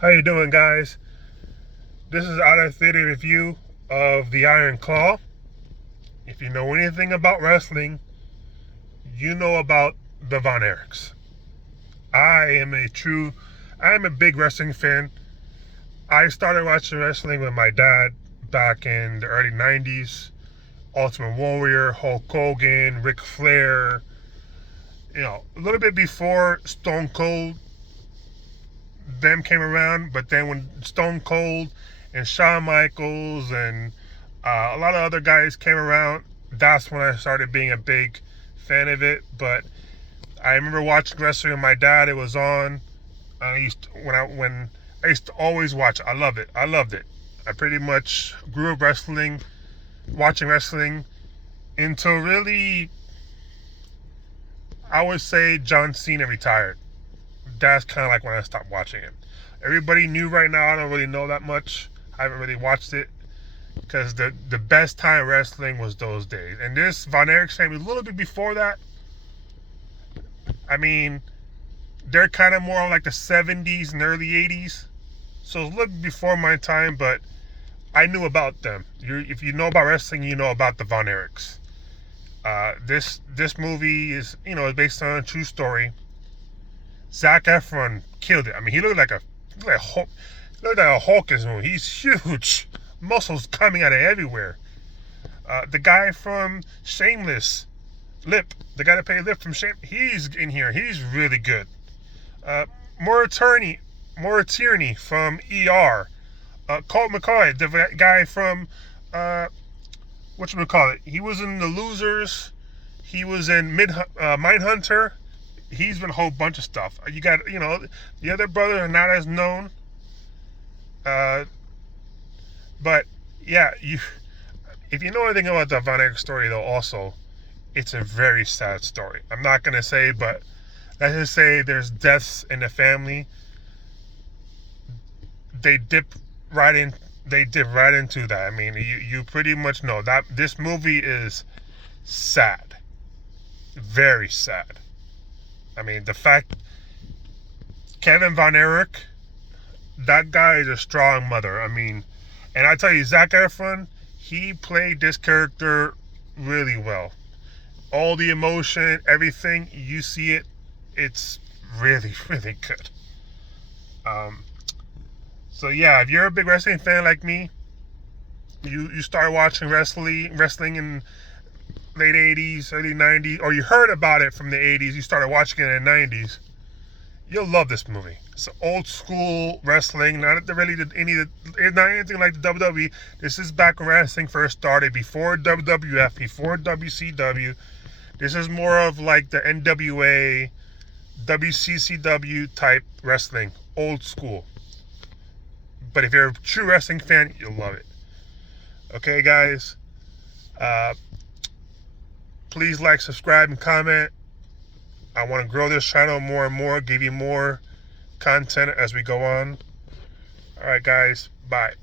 How you doing, guys? This is Out of Theater review of The Iron Claw. If you know anything about wrestling, you know about the Von Erichs. I am a big wrestling fan. I started watching wrestling with my dad back in the early 90s. Ultimate Warrior, Hulk Hogan, Ric Flair. A little bit before Stone Cold them came around, but then when Stone Cold and Shawn Michaels and a lot of other guys came around, that's when I started being a big fan of it. But I remember watching wrestling with my dad. It was on. When I used to always watch it. I love it. I loved it. I pretty much grew up watching wrestling until really, I would say, John Cena retired. That's kind of like when I stopped watching it. Everybody knew right now. I don't really know that much. I haven't really watched it because the best time wrestling was those days. And this Von Erich family, a little bit before that. I mean, they're kind of more like the 70s and early 80s. So it's a little bit before my time, but I knew about them. If you know about wrestling, you know about the Von Erichs. This movie is based on a true story. Zac Efron killed it. I mean, he looked like a Hulk. He looked like a Hulk in this movie. He's huge, muscles coming out of everywhere. The guy from Shameless, Lip, the guy that played Lip from Shame, he's in here. He's really good. Maura Tierney from ER. Colt McCoy, the guy from whatchamacallit. He was in The Losers. He was in Mindhunter. He's been a whole bunch of stuff. You got, the other brothers are not as known. But yeah, if you know anything about the Von Erich story, though, also, it's a very sad story. I'm not gonna say, but let's just say there's deaths in the family. They dip right in. They dip right into that. I mean, you pretty much know that this movie is sad, very sad. I mean, the fact Kevin Von Erich, that guy is a strong mother. I mean, and I tell you, Zac Efron, he played this character really well. All the emotion, everything, you see it. It's really, really good. So yeah, if you're a big wrestling fan like me, you start watching wrestling in late 80s, early 90s, or you heard about it from the 80s, you started watching it in the 90s, you'll love this movie. It's old school wrestling, not anything like the WWE. This is back when wrestling first started, before WWF, before WCW. This is more of like the NWA, WCCW type wrestling, old school. But if you're a true wrestling fan, you'll love it. Okay, guys. Please like, subscribe, and comment. I want to grow this channel more and more, give you more content as we go on. All right, guys. Bye.